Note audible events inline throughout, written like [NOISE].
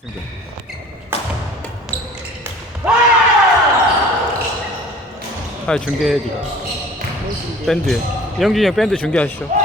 승부. 아 중계해 니가 밴드 영준이 형 밴드 중계하시죠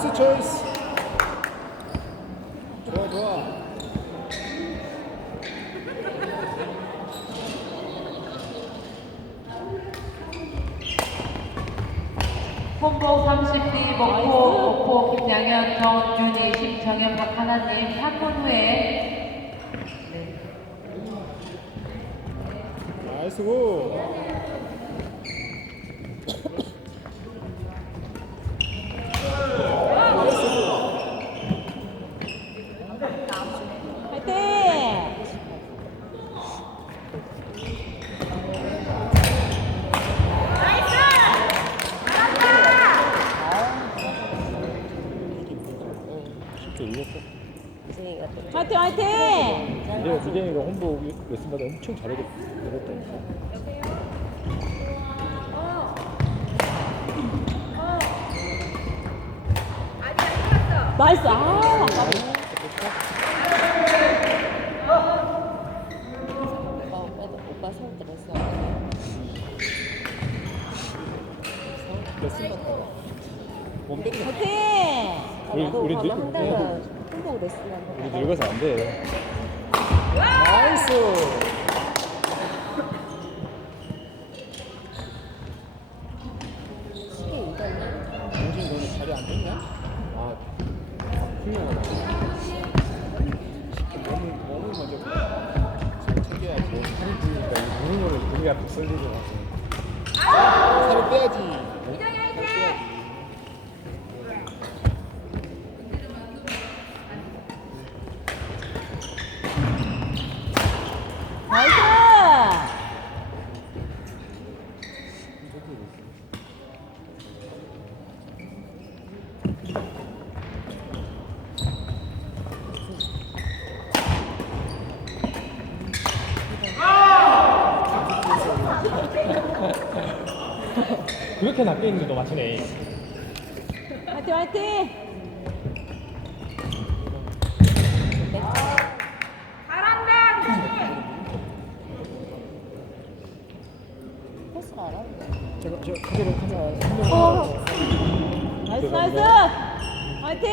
나이스 초이스 좋아 좋아. 홍보 30리 목포 목포 김양현 정준희 심정현 박하나님 3분 후에. 네. 나이스 굿 화이팅! 근데 주jen이가 홍보 레슨마다. 엄청 잘하게 되었다니까 나이스. 아 아깝네 오빠 손 들었어. 화이팅! 우리 우리 늙, 홍보 레슨한 우리 늙어서 안 돼. 나이스! 정신 너는 자리 안 됐냐? 아 훌륭하다. 몸을 몸을 먼저 잘 챙겨야지. 살이 찌니까 이 무는 거를 우리가 더 썰리고 살을 빼야지 살 빼야지 나이스! 그렇게 낮게 있는데도 맞추네 화이팅 화이팅! 제가 저 카메라 카메라 어. 나이스 나이스! 화이팅!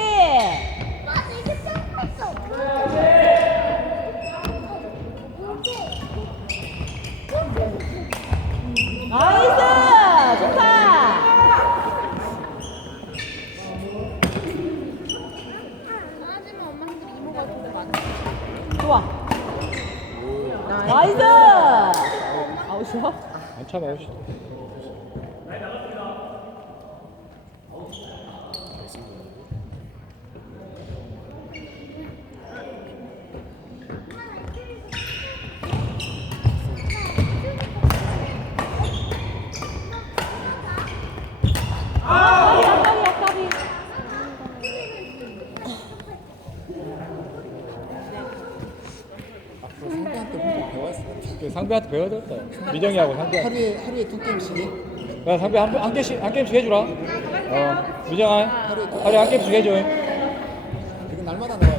나이스! 좋다! 하지만 엄마한테 이모가 근데 많아. 좋아. 나이스! 아웃이야? 괜찮아 혹시 아, 까비야, 까비. 앞으로 상대한테 홍보 배웠어 그 상배한테 배워야 되겠다. 미정이하고 상배 하루에 하루에 두 게임씩이? 야 상배 한, 한 개씩 한 게임씩 해주라. 어 미정아 하루에 한 게임씩? 해줘. 이거 날마다 나와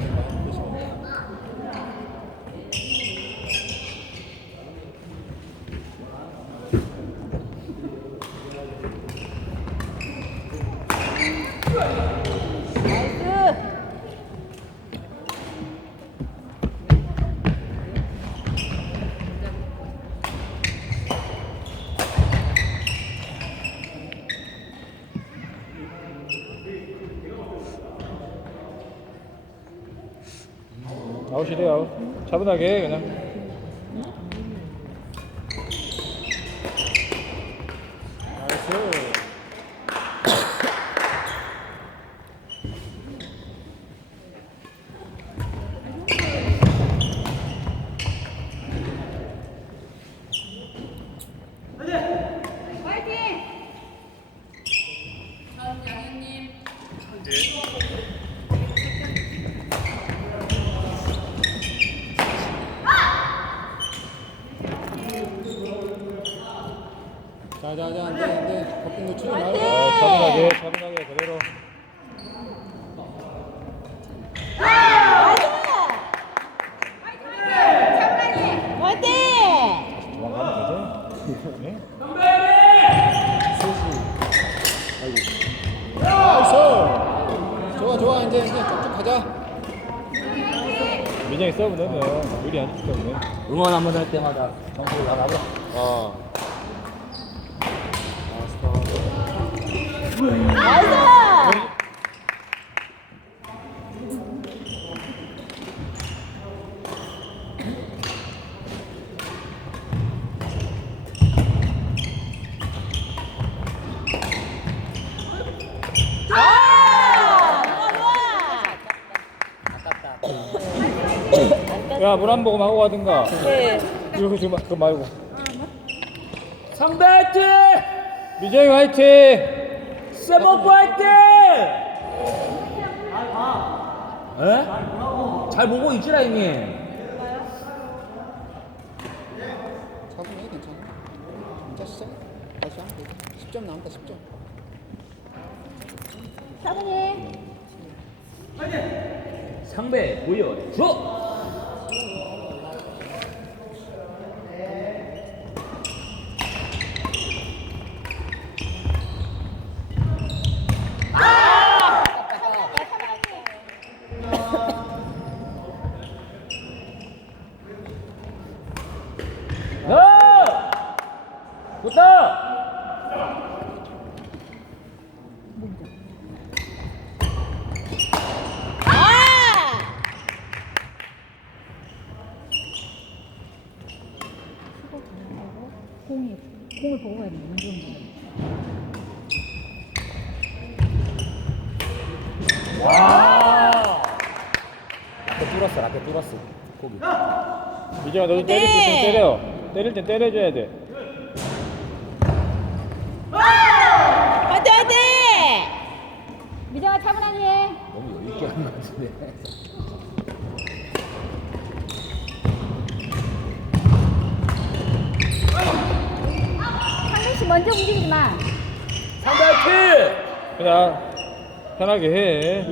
아웃이래 아웃. 차분하게 해 그냥. 나이스. 자자자 안돼 안돼 거품 놓치지 말고 어, 차분하게 차분하게 그대로. 화이팅! 도망가면 되죠? 네? 나이스 좋아 좋아 이제 이제 쭉쭉 가자 민영이 서브 넣으면 무리 아니기 때문에. 응원 한 번 할 때마다 정수 나가고 어 나이스! 아! 야물 한 모금 하고 가든가. 네. 이거 좀 그거 말고. 상대 화이팅! 민정이 화이팅! 세버프 화이팅! 에? 잘 보고 있지라 형님 차분해 괜찮아 시작 다시 하면 돼 10점 남았다 10점 차분히. 상대 보여 줘! 야! 좋다! 아! 라켓 뚫었어 라켓 뚫었어 거기 민정아 너도 때릴 때좀 때려. 때릴 땐 때려줘야 돼. 화이팅, 화이팅! 미정아 차분하게 해. 너무 여유 있게 하는 것 같은데 상민 씨 먼저 움직이지 마. 상대 화이팅! 그냥 편하게 해.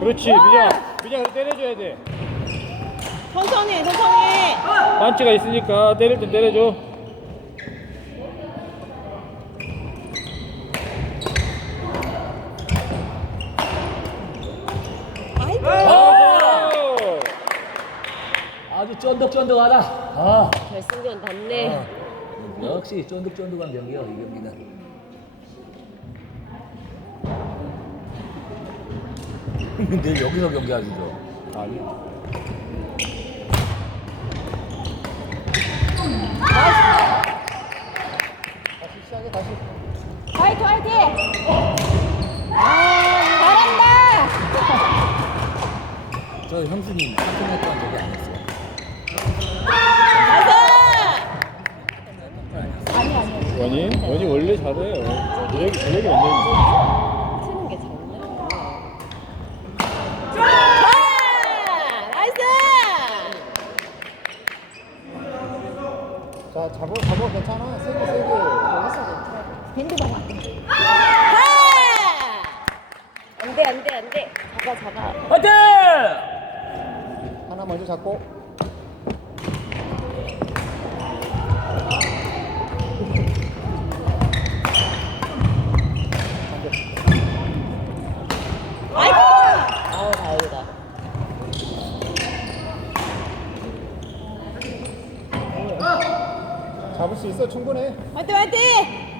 그렇지, 미정. 미정 때려줘야 돼. 천천히, 천천히. 반치가 있으니까 때릴 땐 때려줘. 아이고. 아이고. 아주 쫀득쫀득하다 아 결승전 닿네. 아, 역시 쫀득쫀득한 경기요 이 경기는 [LAUGHS] 근데 여기서 경기하시죠 아니. 다시 시작해 다시 화이팅, 화이팅! 아, 잘한다! [LAUGHS] 저 형수님 한번 동안 저기 안 했어요 나이스! 아니, 아니. 원래 잘해요. 저력이, 저력이 원인이죠. 치는 게 잘했네. 아! 나이스! 자 잡어 잡어 괜찮아 세게 세게 밴드. 아! 안 돼, 안 돼, 안 돼. 잡아, 잡아. 화이팅! 하나 먼저 잡고! 수 있어 충분해 화이팅, 화이팅!